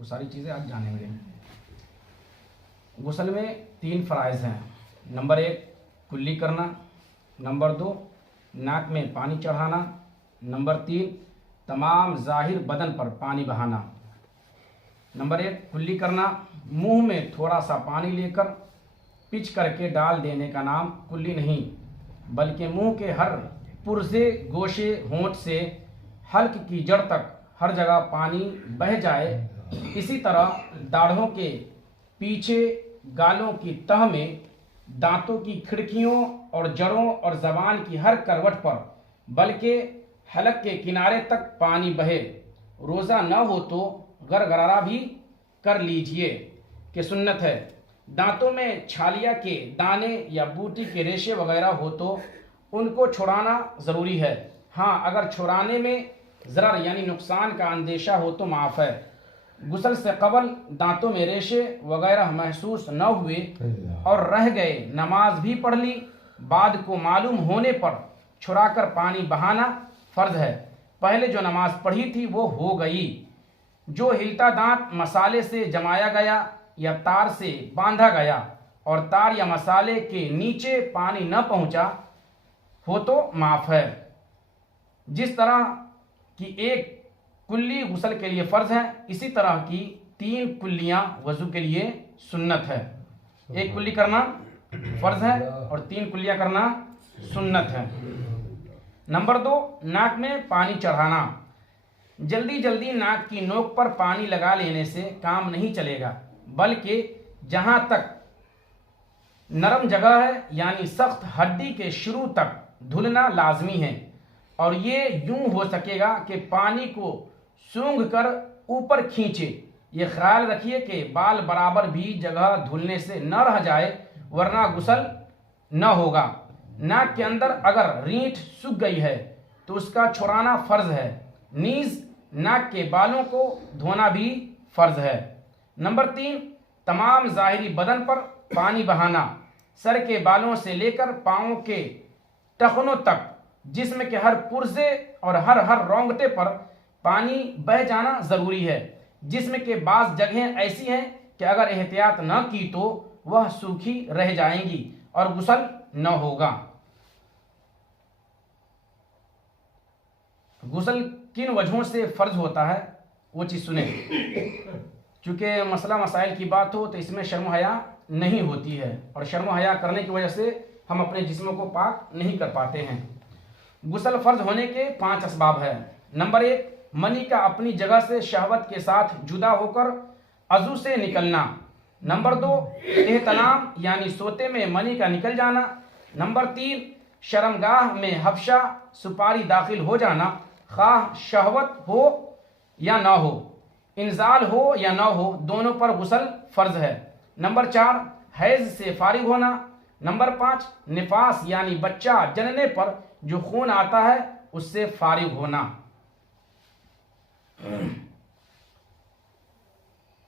وہ ساری چیزیں آج جانیں گے۔ غسل میں 3 فرائض ہیں۔ نمبر 1 کلی کرنا، نمبر 2 ناک میں پانی چڑھانا، نمبر 3 تمام ظاہر بدن پر پانی بہانا۔ نمبر 1 کلی کرنا، منہ میں تھوڑا سا پانی لے کر پچ کر کے ڈال دینے کا نام کلی نہیں، بلکہ منہ کے ہر پرزے، گوشے، ہونٹ سے حلق کی جڑ تک ہر جگہ پانی بہہ جائے۔ اسی طرح داڑھوں کے پیچھے، گالوں کی تہ میں، دانتوں کی کھڑکیوں اور جڑوں اور زبان کی ہر کروٹ پر، بلکہ حلق کے کنارے تک پانی بہے۔ روزہ نہ ہو تو غرغرہ بھی کر لیجئے کہ سنت ہے۔ دانتوں میں چھالیا کے دانے یا بوٹی کے ریشے وغیرہ ہو تو ان کو چھڑانا ضروری ہے۔ ہاں، اگر چھڑانے میں ضرر یعنی نقصان کا اندیشہ ہو تو معاف ہے۔ غسل سے قبل دانتوں میں ریشے وغیرہ محسوس نہ ہوئے اور رہ گئے، نماز بھی پڑھ لی، بعد کو معلوم ہونے پر چھڑا کر پانی بہانا فرض ہے۔ پہلے جو نماز پڑھی تھی وہ ہو گئی۔ جو ہلتا دانت مسالے سے جمایا گیا یا تار سے باندھا گیا اور تار یا مسالے کے نیچے پانی نہ پہنچا ہو تو معاف ہے۔ جس طرح کی ایک کلی غسل کے لیے فرض ہے، اسی طرح کی 3 کلیاں وضو کے لیے سنت ہے۔ ایک کلی کرنا فرض ہے اور 3 کلیاں کرنا سنت ہے۔ نمبر 2 ناک میں پانی چڑھانا۔ جلدی جلدی ناک کی نوک پر پانی لگا لینے سے کام نہیں چلے گا، بلکہ جہاں تک نرم جگہ ہے یعنی سخت ہڈی کے شروع تک دھلنا لازمی ہے، اور یہ یوں ہو سکے گا کہ پانی کو سونگھ کر اوپر کھینچے۔ یہ خیال رکھیے کہ بال برابر بھی جگہ دھلنے سے نہ رہ جائے، ورنہ غسل نہ ہوگا۔ ناک کے اندر اگر رینٹ سوکھ گئی ہے تو اس کا چھڑانا فرض ہے، نیز ناک کے بالوں کو دھونا بھی فرض ہے۔ نمبر 3 تمام ظاہری بدن پر پانی بہانا۔ سر کے بالوں سے لے کر پاؤں کے ٹخنوں تک جسم کے ہر پرزے اور ہر رونگٹے پر پانی بہہ جانا ضروری ہے۔ جسم کے بعض جگہیں ایسی ہیں کہ اگر احتیاط نہ کی تو وہ سوکھی رہ جائیں گی اور غسل نہ ہوگا۔ غسل کن وجہوں سے فرض ہوتا ہے وہ چیز سنیں۔ چونکہ مسئلہ مسائل کی بات ہو تو اس میں شرم و حیا نہیں ہوتی ہے، اور شرم و حیا کرنے کی وجہ سے ہم اپنے جسموں کو پاک نہیں کر پاتے ہیں۔ غسل فرض ہونے کے 5 اسباب ہیں۔ نمبر 1 منی کا اپنی جگہ سے شہوت کے ساتھ جدا ہو کر عضو سے نکلنا۔ نمبر 2 احتلام یعنی سوتے میں منی کا نکل جانا۔ نمبر 3 شرمگاہ میں حفشہ سپاری داخل ہو جانا، خواہ شہوت ہو یا نہ ہو، انزال ہو یا نہ ہو، دونوں پر غسل فرض ہے۔ نمبر 4 حیض سے فارغ ہونا۔ نمبر 5 نفاس یعنی بچہ جننے پر جو خون آتا ہے اس سے فارغ ہونا۔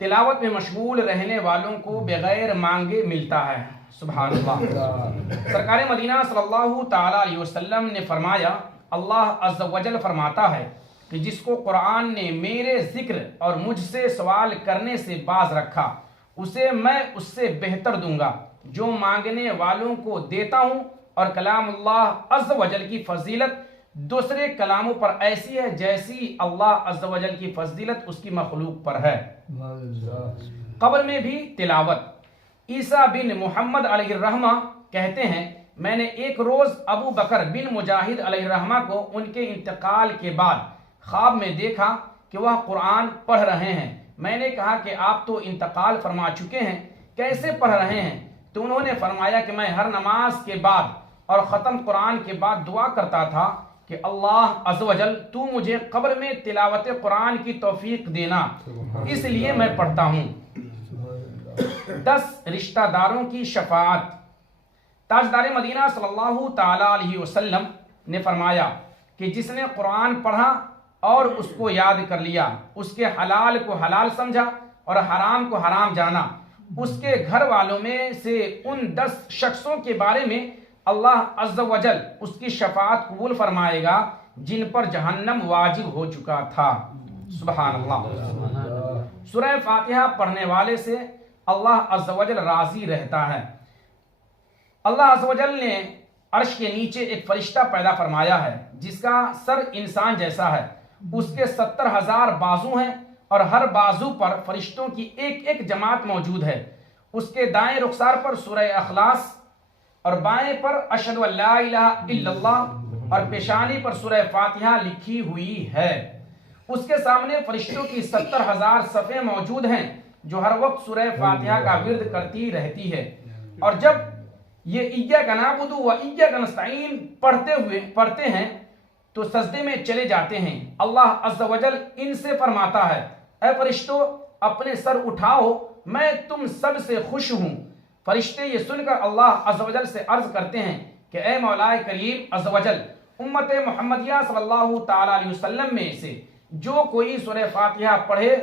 تلاوت میں مشغول رہنے والوں کو بغیر مانگے ملتا ہے۔ سبحان اللہ۔ سرکار مدینہ صلی اللہ تعالی علیہ وسلم نے فرمایا، اللہ عز و جل فرماتا ہے کہ جس کو قرآن نے میرے ذکر اور مجھ سے سوال کرنے سے باز رکھا، اسے میں اس سے بہتر دوں گا۔ جو مانگنے والوں کو دیتا ہوں، اور کلام اللہ عز و جل کی فضیلت دوسرے کلاموں پر ایسی ہے جیسی اللہ عز و جل کی فضیلت اس کی مخلوق پر ہے۔ قبر میں بھی تلاوت۔ عیسیٰ بن محمد علیہ الرحمہ کہتے ہیں، میں نے ایک روز ابو بکر بن مجاہد علیہ الرحمہ کو ان کے انتقال کے بعد خواب میں دیکھا کہ وہ قرآن پڑھ رہے ہیں۔ میں نے کہا کہ آپ تو انتقال فرما چکے ہیں، کیسے پڑھ رہے ہیں؟ تو انہوں نے فرمایا کہ میں ہر نماز کے بعد اور ختم قرآن کے بعد دعا کرتا تھا کہ اللہ عز و جل تو مجھے قبر میں تلاوت قرآن کی توفیق دینا، اس لیے میں پڑھتا ہوں۔ 10 رشتہ داروں کی شفاعت۔ تاجدار مدینہ صلی اللہ تعالی علیہ وسلم نے فرمایا کہ جس نے قرآن پڑھا اور اس کو یاد کر لیا، اس کے حلال کو حلال سمجھا اور حرام کو حرام جانا، اس کے گھر والوں میں سے ان 10 شخصوں کے بارے میں اللہ عز و جل اس کی شفاعت قبول فرمائے گا جن پر جہنم واجب ہو چکا تھا۔ سبحان اللہ۔ سورہ فاتحہ پڑھنے والے سے اللہ عز و جل راضی رہتا ہے۔ اللہ عز و جل نے عرش کے نیچے ایک فرشتہ پیدا فرمایا ہے جس کا سر انسان جیسا ہے، اس کے 70,000 بازو ہیں اور ہر بازو پر فرشتوں کی ایک ایک جماعت موجود ہے۔ اس کے دائیں رخسار پر سورہ اخلاص اور بائیں پر اشہد ان لا الہ الا اللہ اور پیشانی پر سورہ فاتحہ لکھی ہوئی ہے۔ اس کے سامنے فرشتوں کی 70,000 صفیں موجود ہیں جو ہر وقت سورہ فاتحہ کا ورد کرتی رہتی ہے، اور جب یہ ایاک نعبد و ایاک نستعین پڑھتے ہیں تو سجدے میں چلے جاتے ہیں۔ اللہ عز و جل ان سے فرماتا ہے، اے فرشتوں اپنے سر اٹھاؤ، میں تم سب سے خوش ہوں۔ فرشتے یہ سن کر اللہ عز و جل سے عرض کرتے ہیں کہ اے مولا کریم عز و جل، امت محمدیہ صلی اللہ تعالی علیہ وسلم میں سے جو کوئی سورہ فاتحہ پڑھے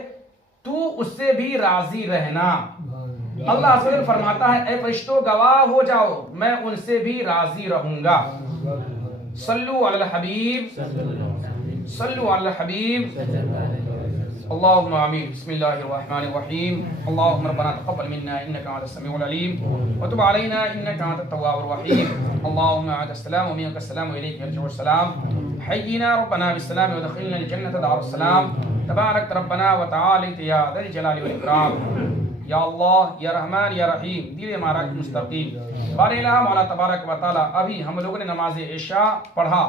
تو اس سے بھی راضی رہنا۔ اللہ عز و جل فرماتا ہے، اے فرشتوں گواہ ہو جاؤ، میں ان سے بھی راضی رہوں گا۔ صلو علی الحبیب، صلو علی الحبیب، اللهم آمين۔ بسم الله الرحمن الرحيم۔ اللهم ربنا تقبل منا إنك أنت السميع العليم وتب علينا إنك أنت التواب الرحيم۔ اللهم أنت السلام ومنك السلام وإليك يرجع السلام، حينا ربنا بالسلام ودخلنا الجنة دار السلام، تبارك ربنا وتعالى يا ذا الجلال والإكرام۔ یا اللہ یا رحمان یا رحیم، دل ہمارا مستقیم۔ بار الہ مولا تبارک و تعالی، ابھی ہم لوگوں نے نماز عشاء پڑھا،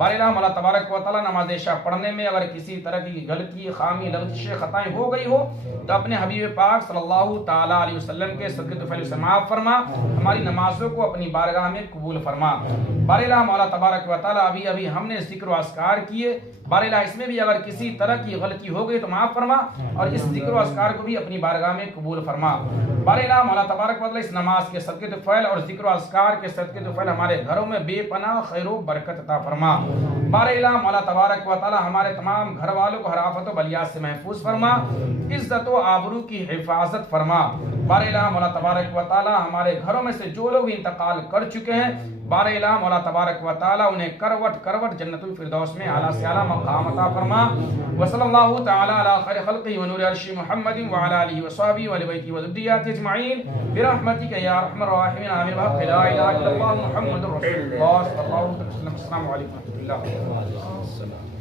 بار الہ مولا تبارک و تعالی نماز عشاء پڑھنے میں اگر کسی طرح کی غلطی، خامی، لغزش، خطائیں ہو گئی ہو تو اپنے حبیب پاک صلی اللہ تعالی علیہ وسلم کے صدقے طفیل سے معاف فرما، ہماری نمازوں کو اپنی بارگاہ میں قبول فرما۔ بار الہ مولا تبارک و تعالی ابھی ہم نے ذکر و اذکار کیے، بار الہ اس میں بھی اگر کسی طرح کی غلطی ہو گئی تو معاف فرما، اور اس ذکر و اذکار کو بھی اپنی بارگاہ میں قبول فرما۔ بار الہ مولا تبارک و تعالی اس نماز کے صدقے طفیل اور ذکر و اذکار کے صدقے طفیل ہمارے گھروں میں بے پناہ خیر و برکت عطا فرما۔ بار الہ مولا تبارک و تعالی ہمارے تمام گھر والوں کو ہر آفت و بلیات سے محفوظ فرما، عزت و آبرو کی حفاظت فرما۔ بار الہ مولا تبارک و تعالی ہمارے گھروں میں سے جو لوگ انتقال کر چکے ہیں، بار الہ مولا تبارک و تعالی انہیں کروٹ کروٹ جنت الفردوس میں اعلیٰ سے اعلیٰ مقام عطا فرما۔ وصلی اللہ تعالی علی خیر خلقہ ونور عرش محمد وعلی آلہ وصحبہ وآل بیتہ وذریتہ اجمعین برحمتک یا ارحم الراحمین، آمین بحق لا الہ الا اللہ محمد رسول اللہ صلی اللہ علیہ وسلم۔ السلام علیکم ورحمۃ اللہ۔